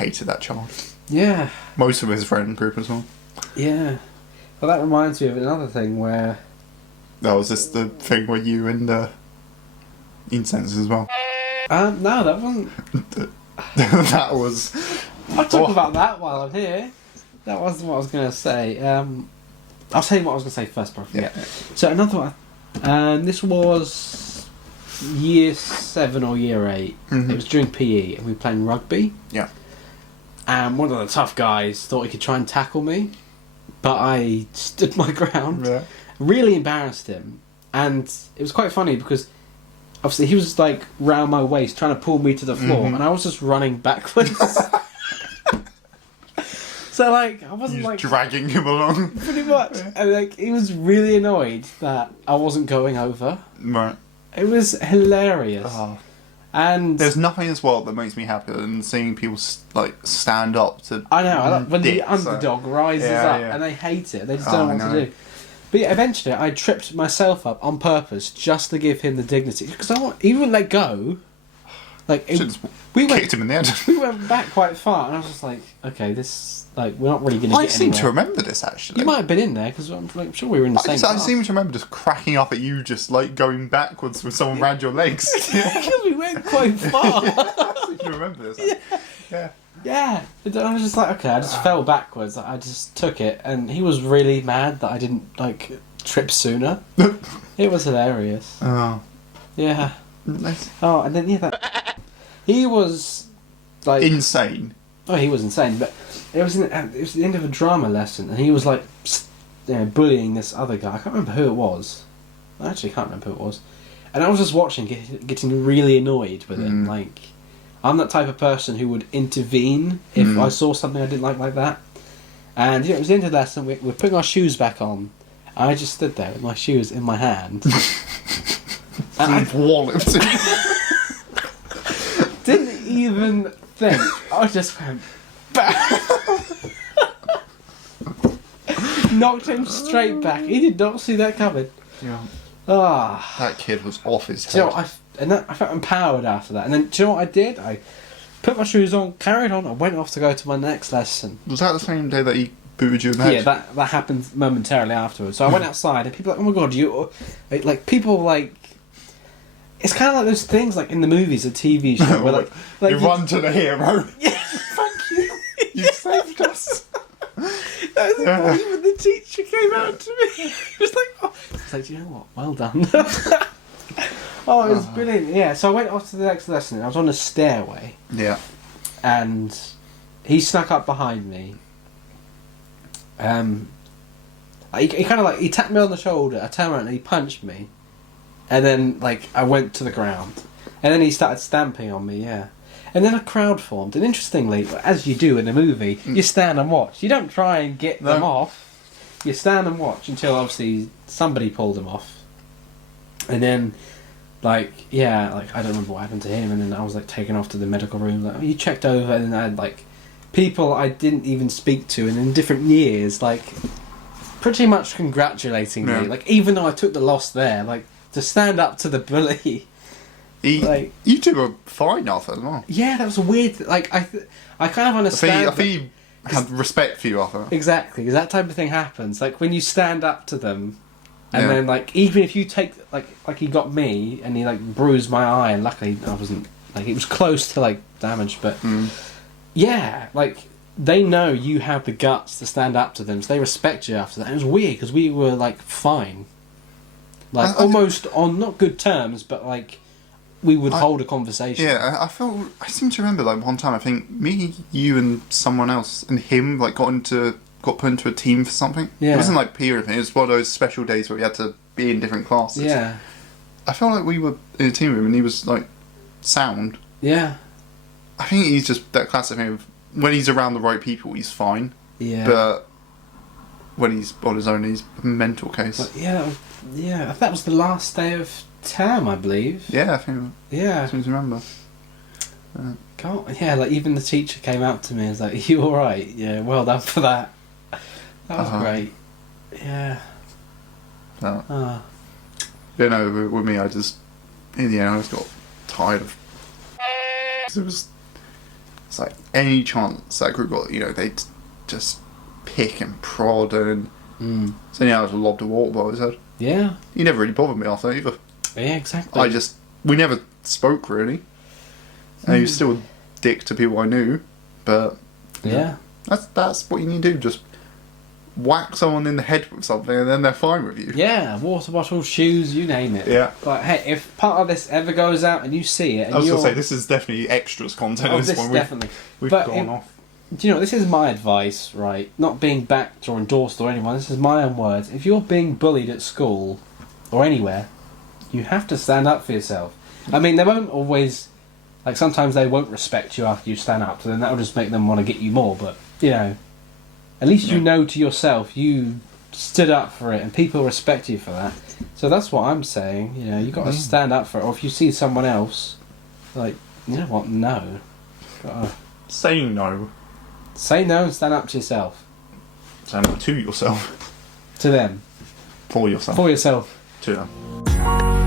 hated that child. Yeah. Most of his friend group as well. Yeah. Well, that reminds me of another thing where... That was just the thing where you and Incense as well. No, that wasn't... That was... I'll talk about that while I'm here. That wasn't what I was going to say. I'll tell you what I was going to say first before I forget. Yeah. So another one. This was year 7 or year 8. Mm-hmm. It was during PE and we were playing rugby. Yeah. And one of the tough guys thought he could try and tackle me. But I stood my ground. Yeah. Really embarrassed him. And it was quite funny because... Obviously, he was like round my waist trying to pull me to the floor, and I was just running backwards. So like, I wasn't like dragging him along. pretty much, and like he was really annoyed that I wasn't going over. Right. It was hilarious, and there's nothing in this world that makes me happier than seeing people like stand up to. I know, I like when the dicks, underdog rises up, and they hate it. They just don't know what to do. But yeah, eventually, I tripped myself up on purpose just to give him the dignity because he wouldn't let go. Like we kicked him in the head. We went back quite far, and I was just like, "Okay, this we're not really going to get anywhere." I seem to remember this actually. You might have been in there because I'm sure we were in the same class. I seem to remember just cracking up at you, just like going backwards with someone round your legs. Because we went quite far. I seem to remember this. Yeah. Yeah, and I was just like, okay, I just fell backwards. I just took it, and he was really mad that I didn't like trip sooner. It was hilarious. Oh, yeah. Nice. Oh, and then he was like insane. Oh, he was insane. But it was the end of a drama lesson, and he was like, bullying this other guy. I can't remember who it was. I actually can't remember who it was. And I was just watching, getting really annoyed with him. Like, I'm that type of person who would intervene if I saw something I didn't like that. And it was the end of the lesson, we're putting our shoes back on. I just stood there with my shoes in my hand. And I walloped him. Didn't even think. I just went back. Knocked him straight back. He did not see that coming. Yeah. Ah. That kid was off his head. Do you know what, I felt empowered after that. And then, do you know what I did? I put my shoes on, carried on, and went off to go to my next lesson. Was that the same day that he booted you in the head? Yeah, that happened momentarily afterwards. So I went outside, and people were like, oh my god, you... Like, people, like... It's kind of like those things, like, in the movies, a TV show, where, like you run to the hero. Yeah, thank you. You saved us. That was like, even the teacher came out to me. He was like, oh. I was like, do you know what? Well done. Oh, it was brilliant. Yeah, so I went off to the next lesson. I was on a stairway. Yeah. And he snuck up behind me. He kind of like, he tapped me on the shoulder. I turned around and he punched me. And then, like, I went to the ground. And then he started stamping on me, yeah. And then a crowd formed. And interestingly, as you do in a movie, you stand and watch. You don't try and get them off. You stand and watch until, obviously, somebody pulled them off. And then, like, yeah, like, I don't remember what happened to him. And then I was, like, taken off to the medical room. Like, you checked over, and then I had, like, people I didn't even speak to, and in different years, like, pretty much congratulating me. Like, even though I took the loss there, like, to stand up to the bully. You two were fine after as well. Yeah, that was a weird... Like, I kind of understand... I think he had respect for you after. Exactly, because that type of thing happens. Like, when you stand up to them, and then, like, even if you take... Like he got me, and he, like, bruised my eye, and luckily I wasn't... Like, it was close to, like, damage, but... Yeah, like, they know you have the guts to stand up to them, so they respect you after that. And it was weird, because we were, like, fine. Like, almost on not good terms, but, like, we would hold a conversation. Yeah, I seem to remember, like, one time, I think me, you, and someone else, and him, like, got put into a team for something. Yeah. It wasn't, like, peer or anything. It was one of those special days where we had to be in different classes. Yeah. I felt like we were in a team room, and he was, like, sound. Yeah. I think he's just that classic thing of, when he's around the right people, he's fine. Yeah. But when he's on his own, he's a mental case. But yeah, that was the last day of term, I believe. Yeah, I think. Yeah. I seem to remember. God, yeah, like even the teacher came out to me and was like, "Are you alright? Yeah, well done for that." That was great. Yeah. You know, with me, I just, in the end, I just got tired of. It was It's like any chance that group got, they'd just pick and prod and. So yeah, I was lobbed a water by his head. Yeah. He never really bothered me after that either. Yeah, exactly. We never spoke really. And he was still a dick to people I knew, but yeah. That's what you need to do. Just whack someone in the head with something, and then they're fine with you. Yeah, water bottles, shoes, you name it. Yeah. Like, hey, if part of this ever goes out and you see it, and I was going to say this is definitely extras content. Oh, at this point. Definitely. We've gone off. Do you know, this is my advice, right? Not being backed or endorsed or anyone. This is my own words. If you're being bullied at school or anywhere, you have to stand up for yourself. I mean, they won't always. Like, sometimes they won't respect you after you stand up, so then that'll just make them want to get you more. But, at least you know to yourself you stood up for it, and people respect you for that. So that's what I'm saying. You got to stand up for it. Or if you see someone else, like, you know what? No. Gotta say no. Say no and stand up to yourself. Stand up to yourself. To them. For yourself. For yourself. To them.